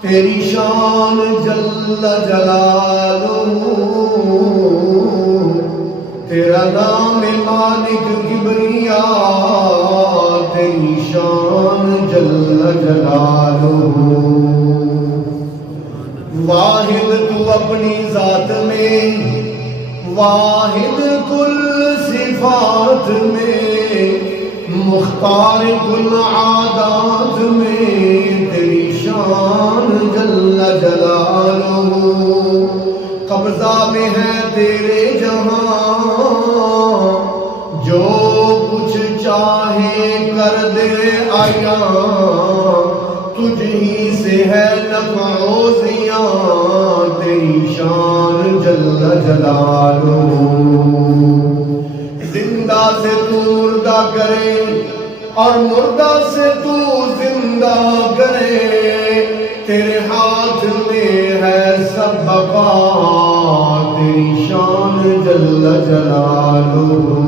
تیری شان جل جلالہ، تیرا نام مالک کبریا، تیری شان جل جلالہ۔ واحد تو اپنی ذات میں، واحد کل صفات میں، مختار کل عادات میں، تیری شان جل جلالہ۔ قبضہ میں ہے تیرے جہاں، جو کچھ چاہے کر دے عیاں، تجھ ہی سے ہے نفع و زیاں، تیری شان جل جلالہ۔ زندہ سے تو مردہ کرے اور مردہ سے تو زندہ کرے، تیرے ہاتھ میں ہے سب بقا، تیری شان جل جلالہ۔